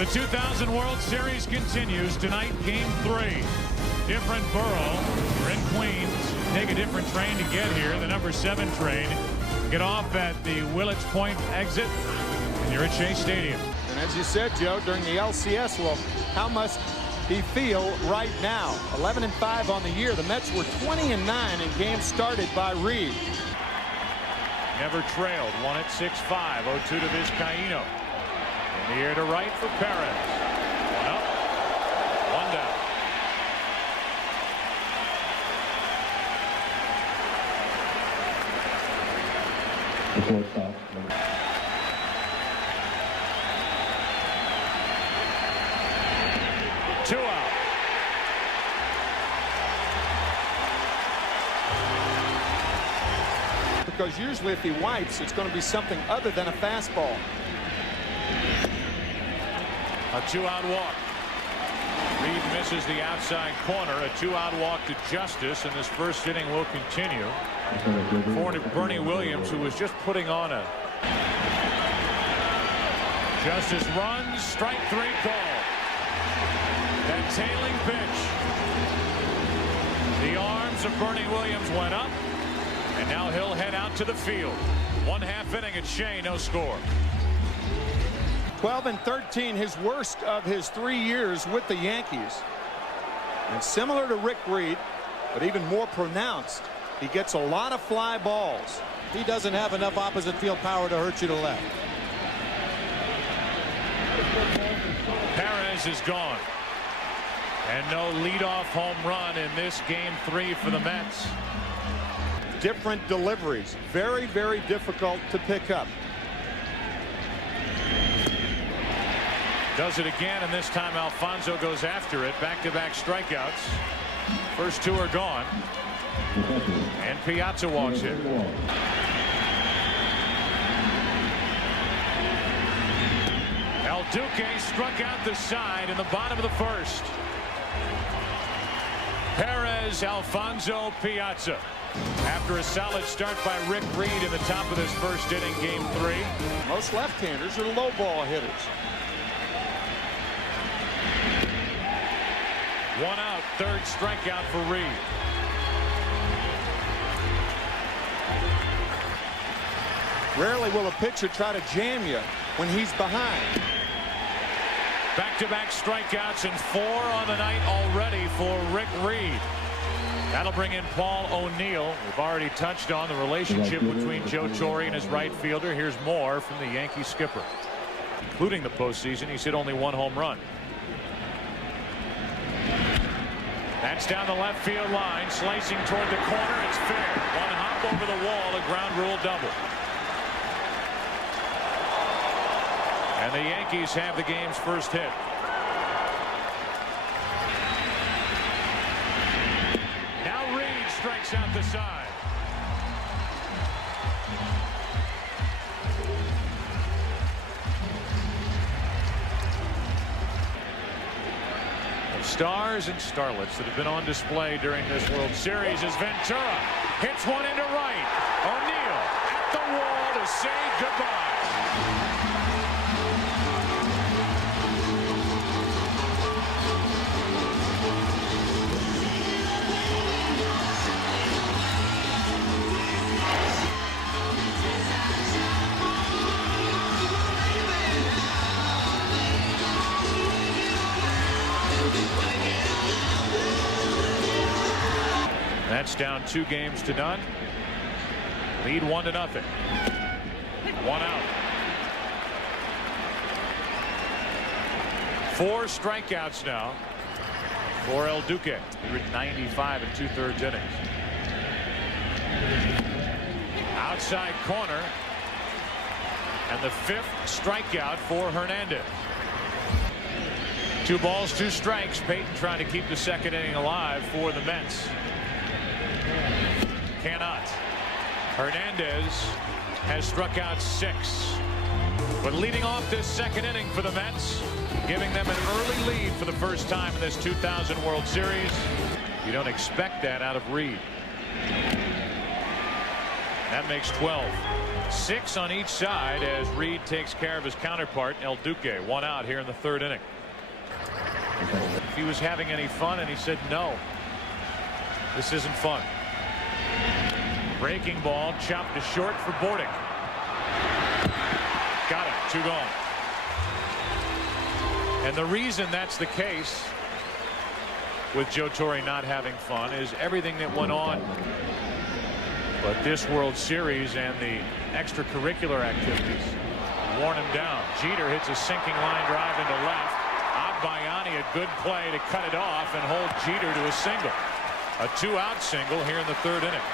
The 2000 World Series continues tonight, Game 3. Different borough. We're in Queens. Take a different train to get here. The number 7 train. Get off at the Willets Point exit. And you're at Shea Stadium. And as you said, Joe, during the LCS, well, how must he feel right now? 11-5 on the year. The Mets were 20-9 in games started by Reed. Never trailed. Won it 6-5. 0-2 to Vizcaíno. In the air to right for Perez. One up. One down. Two out. Because usually if he wipes, it's going to be something other than a fastball. A 2-out walk. Reed misses the outside corner. A 2-out walk to Justice, and this first inning will continue. For Bernie Williams, who was just putting on a. Justice runs, strike 3 call. That tailing pitch. The arms of Bernie Williams went up, and now he'll head out to the field. 1/2 inning at Shea, no score. 12-13, his worst of his 3 years with the Yankees. And similar to Rick Reed, but even more pronounced, he gets a lot of fly balls. He doesn't have enough opposite field power to hurt you to left. Perez is gone. And no leadoff home run in this Game 3 for the Mets. Different deliveries. Very, very difficult to pick up. Does it again, and this time Alfonso goes after it. Back-to-back strikeouts. First 2 are gone. And Piazza walks in. El Duque struck out the side in the bottom of the first. Perez, Alfonso, Piazza. After a solid start by Rick Reed in the top of this first inning, Game 3. Most left-handers are low ball hitters. 1 out, 3rd strikeout for Reed. Rarely will a pitcher try to jam you when he's behind. Back-to-back strikeouts and 4 on the night already for Rick Reed. That'll bring in Paul O'Neill. We've already touched on the relationship between Joe Torre and his right fielder. Here's more from the Yankee skipper. Including the postseason, he's hit only 1 home run. That's down the left field line, slicing toward the corner. It's fair. 1 hop over the wall, a ground rule double. And the Yankees have the game's first hit. Now Reed strikes out the side. Stars and starlets that have been on display during this World Series as Ventura hits one into right. O'Neill at the wall to say goodbye. That's down 2 games to none. Lead 1-0. 1 out. 4 strikeouts now for El Duque. He reached 95 and 2/3 innings. Outside corner. And the 5th strikeout for Hernandez. 2 balls, 2 strikes. Payton trying to keep the second inning alive for the Mets. Cannot. Hernandez has struck out 6. But leading off this second inning for the Mets, giving them an early lead for the first time in this 2000 World Series. You don't expect that out of Reed. That makes 12. 6 on each side as Reed takes care of his counterpart El Duque. 1 out here in the 3rd inning. If he was having any fun, and he said no. This isn't fun. Breaking ball chopped to short for Bordick. Got it. 2 gone. And the reason that's the case with Joe Torre not having fun is everything that went on. But this World Series and the extracurricular activities worn him down. Jeter hits a sinking line drive into left. Agbayani, a good play to cut it off and hold Jeter to a single. A 2-out single here in the 3rd inning.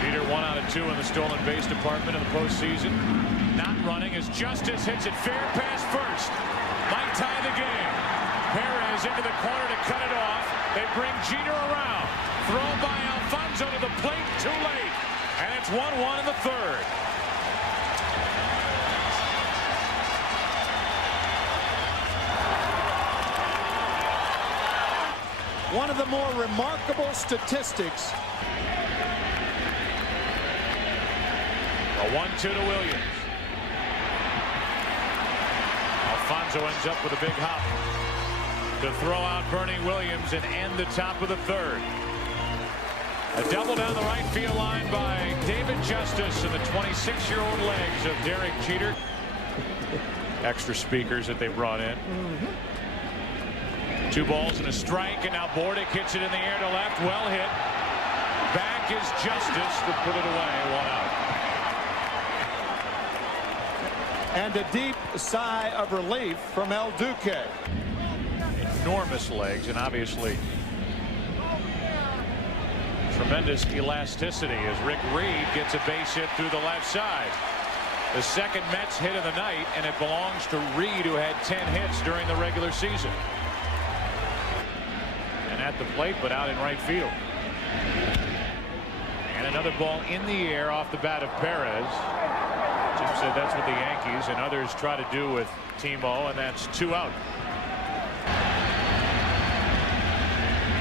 Jeter 1 out of 2 in the stolen base department in the postseason. Not running as Justice hits it fair past first. Might tie the game. Perez into the corner to cut it off. They bring Jeter around. Throw by Alfonso to the plate. Too late. And it's 1-1 in the 3rd. One of the more remarkable statistics. A 1-2 to Williams. Alfonso ends up with a big hop to throw out Bernie Williams and end the top of the 3rd. A double down the right field line by David Justice and the 26-year-old legs of Derek Jeter. Extra speakers that they brought in. 2 balls and a strike, and now Bordick hits it in the air to left. Well hit. Back is Justice to put it away. 1 out. And a deep sigh of relief from El Duque. Enormous legs and obviously tremendous elasticity as Rick Reed gets a base hit through the left side. The second Mets hit of the night, and it belongs to Reed, who had 10 hits during the regular season. And at the plate, but out in right field. And another ball in the air off the bat of Perez. Jim said that's what the Yankees and others try to do with Timo, and that's 2 out.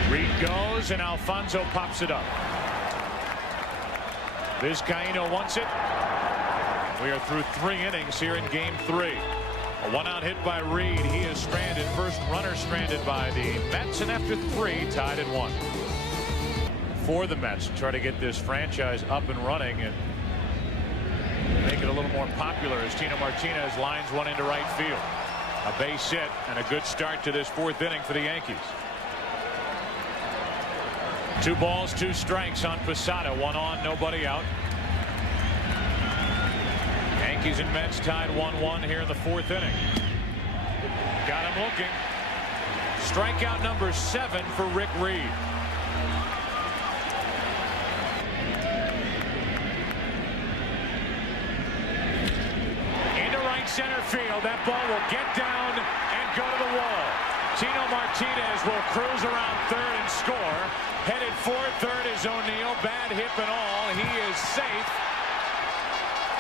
Reed goes, and Alfonso pops it up. Vizcaíno wants it. We are through 3 innings here in game 3. A 1-out hit by Reed. He is stranded. First runner stranded by the Mets, and after 3, tied at 1. For the Mets to try to get this franchise up and running and make it a little more popular as Tino Martinez lines one into right field. A base hit and a good start to this 4th inning for the Yankees. 2 balls, 2 strikes on Posada. 1 on, nobody out. Yankees and Mets tied 1-1 here in the 4th inning. Got him looking. Strikeout number 7 for Rick Reed. Into right center field. That ball will get down and go to the wall. Tino Martinez will cruise around 3rd and score. Headed for 3rd is O'Neill. Bad hip and all. He is safe.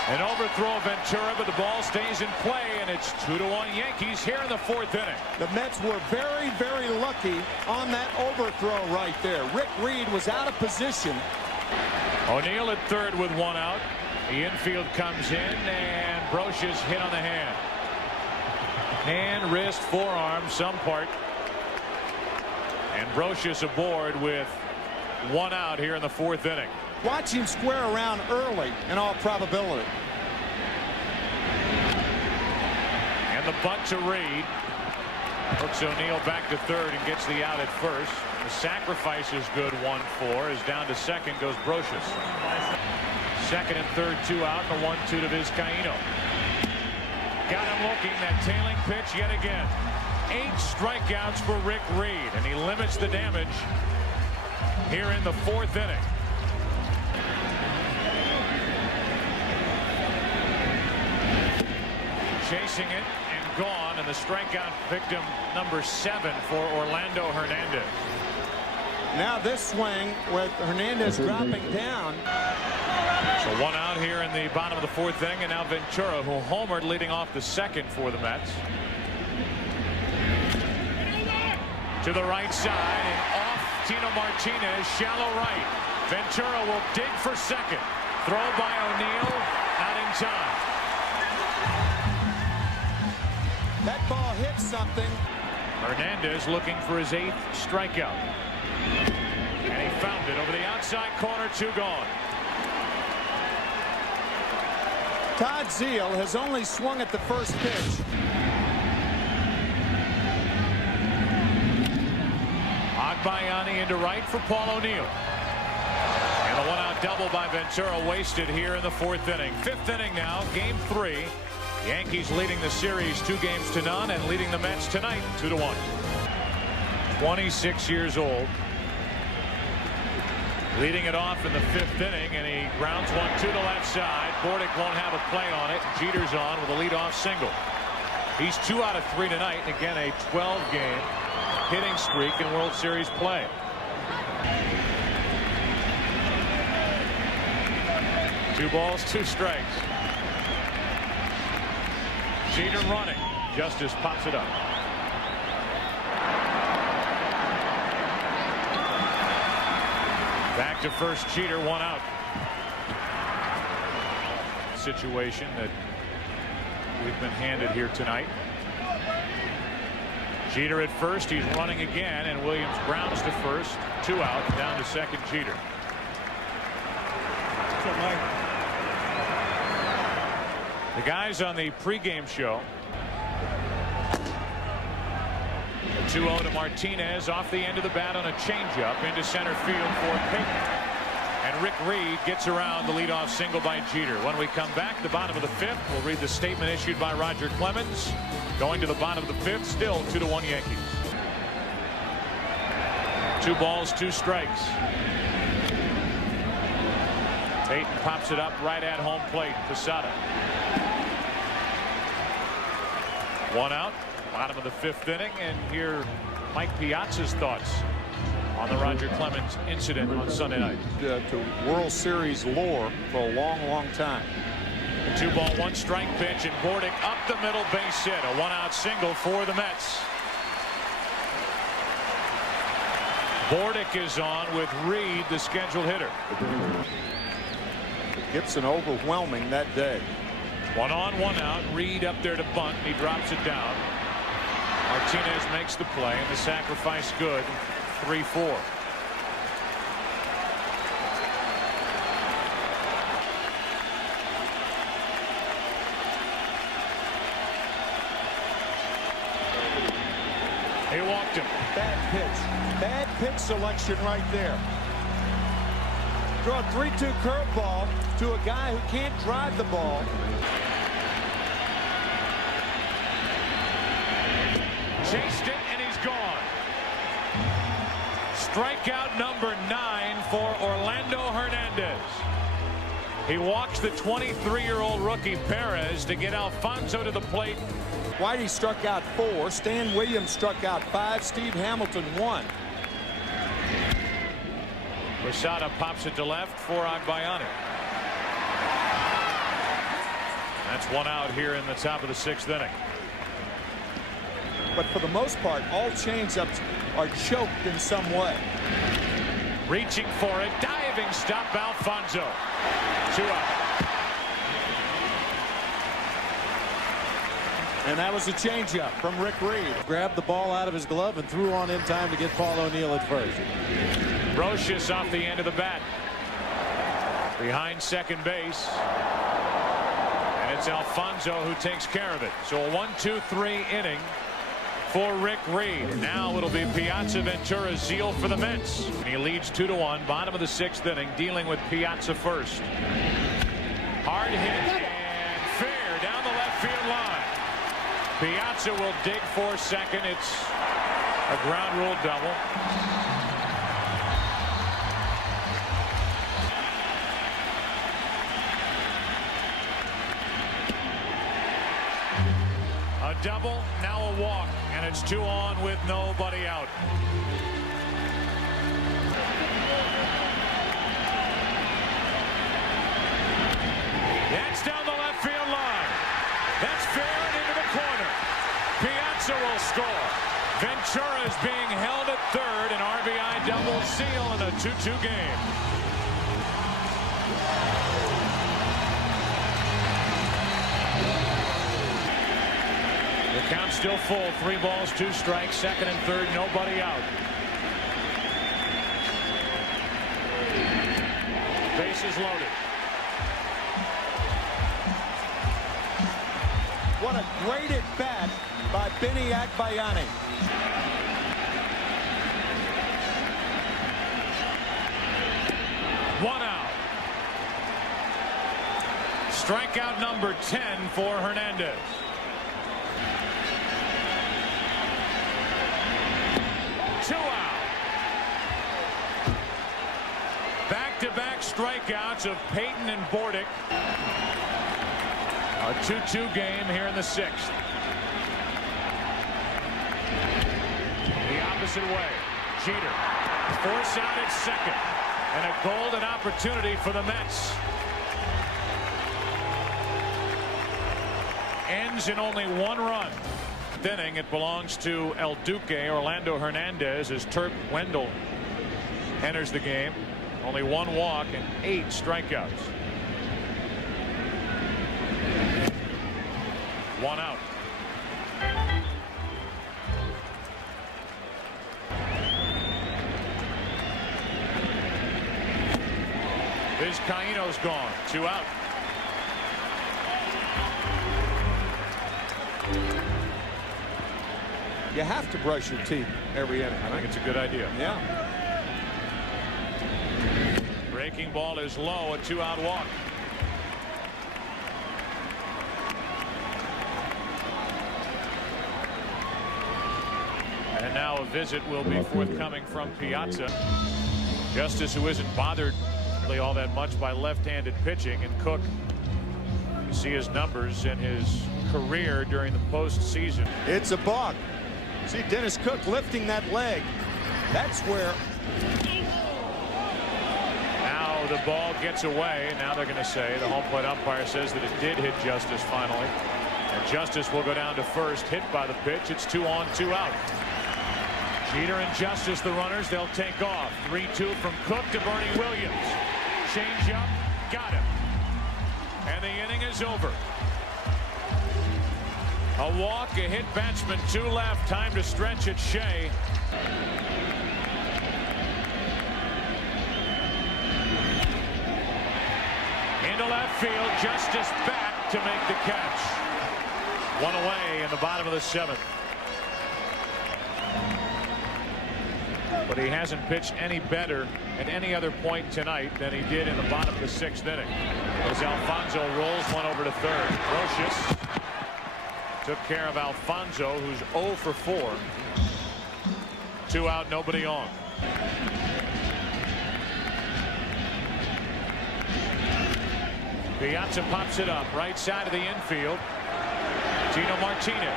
An overthrow of Ventura, but the ball stays in play, and it's 2-1 Yankees here in the 4th inning. The Mets were very, very lucky on that overthrow right there. Rick Reed was out of position. O'Neill at 3rd with 1 out. The infield comes in, and Brocious hit on the hand. Hand, wrist, forearm, some part. And Brocious aboard with 1 out here in the 4th inning. Watch him square around early in all probability. And the bunt to Reed. Hooks O'Neill back to 3rd and gets the out at 1st. The sacrifice is good. 1-4 is down to 2nd goes Brocious. 2nd and 3rd 2 out, and a 1-2 to Vizcaíno. Got him looking. That tailing pitch yet again. 8 strikeouts for Rick Reed, and he limits the damage here in the 4th inning. Chasing it and gone, and the strikeout victim number 7 for Orlando Hernandez. Now this swing with Hernandez dropping down. So 1 out here in the bottom of the 4th inning, and now Ventura, who homered leading off the 2nd for the Mets. To the right side and off Constantino Martinez, shallow right. Ventura will dig for second. Throw by O'Neill, not in time. That ball hit something. Hernandez looking for his 8th strikeout. And he found it over the outside corner, 2 gone. Todd Zeile has only swung at the first pitch. Agbayani into right for Paul O'Neill. And a 1-out double by Ventura wasted here in the 4th inning. 5th inning now, game 3. Yankees leading the series 2-0 and leading the Mets tonight 2-1. 26 years old. Leading it off in the 5th inning, and he grounds 1-2 to left side. Bordick won't have a play on it. Jeter's on with a leadoff single. He's 2 out of 3 tonight, and again a 12-game hitting streak in World Series play. Two balls, 2 strikes. Jeter running. Justice pops it up. Back to first, Jeter, 1 out. Situation that we've been handed here tonight. Jeter at first, he's running again, and Williams grounds to first. 2 out, down to second, Jeter. The guys on the pregame show. 2-0 to Martinez off the end of the bat on a changeup into center field for Payton. And Rick Reed gets around the leadoff single by Jeter. When we come back, the bottom of the 5th, we'll read the statement issued by Roger Clemens. Going to the bottom of the 5th, still 2-1 Yankees. 2 balls, 2 strikes. Payton pops it up right at home plate. Posada. 1 out. Bottom of the 5th inning, and here Mike Piazza's thoughts on the Roger Clemens incident on Sunday night. To World Series lore for a long time. 2 ball, 1 strike pitch, and Bordick up the middle, base hit. A 1-out single for the Mets. Bordick is on with Reed, the scheduled hitter. Gibson overwhelming that day. 1 on, 1 out. Reed up there to bunt, and he drops it down. Martinez makes the play, and the sacrifice good. 3-4. He walked him. Bad pitch. Bad pitch selection right there. Throw a 3-2 curveball to a guy who can't drive the ball. Chased it, and he's gone. Strikeout number 9 for Orlando Hernandez. He walks the 23-year-old rookie Perez to get Alfonso to the plate. Whitey struck out 4. Stan Williams struck out 5. Steve Hamilton 1. Posada pops it to left for Agbayani. That's 1 out here in the top of the 6th inning. But for the most part, all changeups are choked in some way. Reaching for it, diving stop, Alfonso. 2 out. And that was a changeup from Rick Reed. Grabbed the ball out of his glove and threw on in time to get Paul O'Neill at first. Brocious off the end of the bat. Behind second base. And it's Alfonso who takes care of it. So a 1-2-3 inning for Rick Reed. Now it'll be Piazza, Ventura, Zeile for the Mets. And he leads 2-1, bottom of the 6th inning, dealing with Piazza first. Hard hit and fair down the left field line. Piazza will dig for second. It's a ground rule double. A double, now a walk, and it's 2 on with nobody out. That's down the left field line. That's fair and into the corner. Piazza will score. Ventura is being held at third. An RBI double seal in a 2-2 game. The count's still full. 3 balls, 2 strikes. Second and third, nobody out. Bases loaded. What a great at bat by Benny Agbayani. One out. Strikeout number 10 for Hernandez. Two out. Back-to-back strikeouts of Payton and Bordick. A 2-2 game here in the 6th. The opposite way. Jeter. Force out at second. And a golden opportunity for the Mets. Ends in only 1 run. Inning, it belongs to El Duque. Orlando Hernandez as Turp Wendell enters the game. Only 1 walk and 8 strikeouts. 1 out. Vizcaíno's gone. 2 out. You have to brush your teeth every inning. I think it's a good idea. Yeah. Breaking ball is low. A 2-out walk. And now a visit will be forthcoming from Piazza. Justice, who isn't bothered really all that much by left-handed pitching, and Cook, you see his numbers in his career during the postseason. It's a balk. See Dennis Cook lifting that leg. That's where. Now the ball gets away. Now they're going to say, the home plate umpire says that it did hit Justice finally. And Justice will go down to first, hit by the pitch. It's 2 on, 2 out. Jeter and Justice, the runners, they'll take off. 3-2 from Cook to Bernie Williams. Change up, got him. And the inning is over. A walk, a hit batsman, 2 left. Time to stretch at Shea. Into left field, Justice back to make the catch. 1 away in the bottom of the 7th. But he hasn't pitched any better at any other point tonight than he did in the bottom of the 6th inning. As Alfonso rolls one over to third. Brocious took care of Alfonso, who's 0 for 4. 2 out, nobody on. Piazza pops it up right side of the infield. Tino Martinez.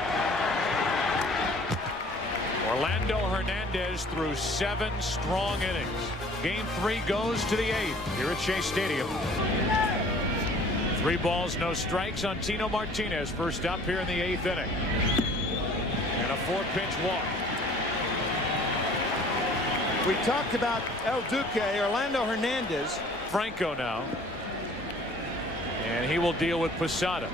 Orlando Hernandez through 7 strong innings. Game 3 goes to the 8th here at Shea Stadium. 3 balls, no strikes on Tino Martinez. First up here in the 8th inning. And a 4-pitch walk. We talked about El Duque, Orlando Hernandez. Franco now. And he will deal with Posada.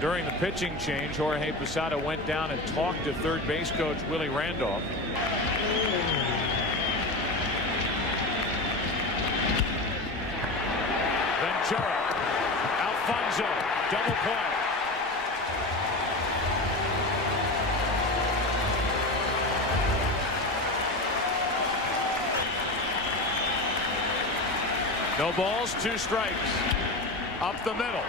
During the pitching change, Jorge Posada went down and talked to third base coach Willie Randolph. Ventura. Alfonso. Double play. No balls, 2 strikes. Up the middle.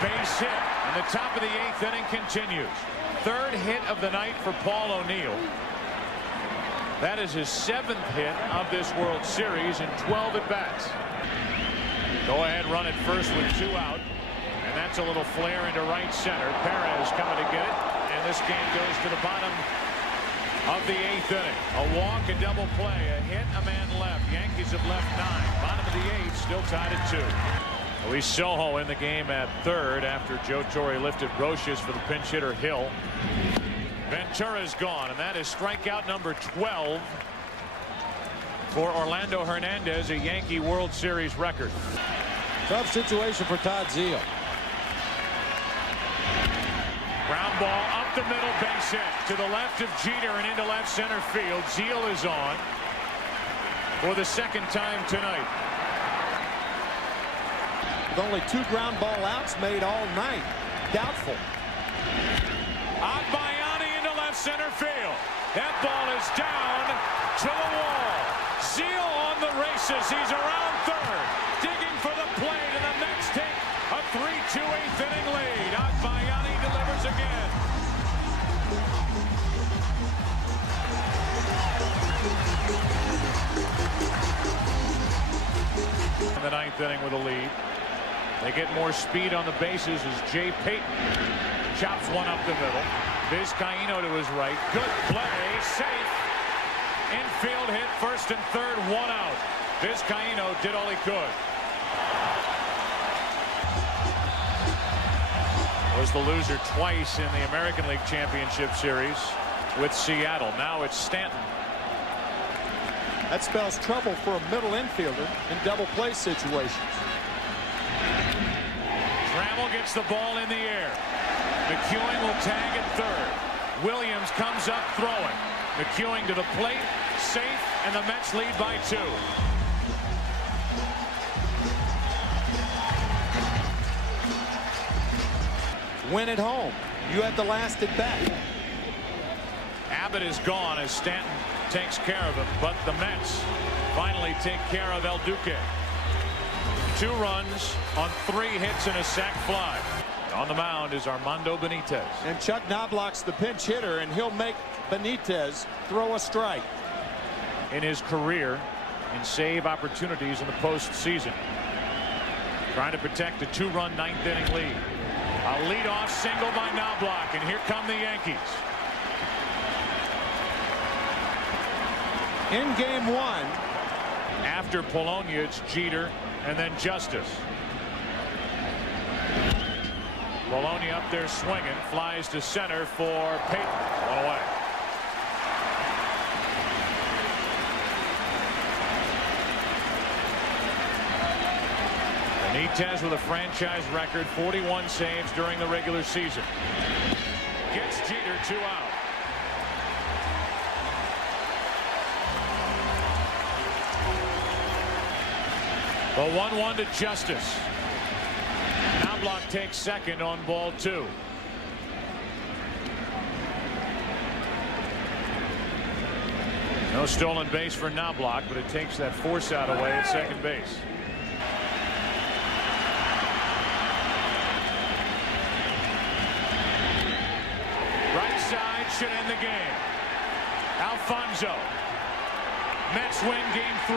Base hit. And the top of the 8th inning continues. 3rd hit of the night for Paul O'Neill. That is his 7th hit of this World Series in 12 at-bats. Go ahead, run at first with 2 out. And that's a little flare into right center. Perez coming to get it. And this game goes to the bottom of the 8th inning. A walk, a double play, a hit, a man left. Yankees have left 9. Bottom of the 8th, still tied at 2. Luis Sojo in the game at third after Joe Torre lifted Roches for the pinch hitter Hill. Ventura's gone, and that is strikeout number 12 for Orlando Hernandez, a Yankee World Series record. Tough situation for Todd Zeile. Ground ball up the middle, base hit to the left of Jeter and into left center field. Zeile is on for the second time tonight. With only 2 ground ball outs made all night. Doubtful. Agbayani into left center field. That ball is down to the wall. Zeile on the races. He's around third, digging for the plate, and the Mets take a 3-2 8th inning lead. Agbayani delivers again. In the 9th inning with a lead. They get more speed on the bases as Jay Payton chops one up the middle. Vizcaíno to his right. Good play. Safe. Infield hit, first and third, 1 out. Vizcaíno did all he could. Was the loser twice in the American League Championship Series with Seattle. Now it's Stanton. That spells trouble for a middle infielder in double play situations. Trammell gets the ball in the air. McEwing will tag at third. Williams comes up throwing. McEwing to the plate, safe, and the Mets lead by 2. Win at home. You had the last at bat. Abbott is gone as Stanton takes care of him, but the Mets finally take care of El Duque. 2 runs on 3 hits and a sac fly. On the mound is Armando Benitez. And Chuck Knobloch's the pinch hitter, and he'll make Benitez throw a strike. In his career in save opportunities in the postseason. Trying to protect a 2-run 9th inning lead. A leadoff single by Knobloch, and here come the Yankees. In game 1. After Polonia, it's Jeter and then Justice. Polonia up there swinging, flies to center for Payton. 1 away. Benitez with a franchise record 41 saves during the regular season. Gets Jeter 2 out. The 1-1 to Justice. Knobloch takes second on ball 2. No stolen base for Knobloch, but it takes that force out away at second base. Right side should end the game. Alfonso. Mets win game 3.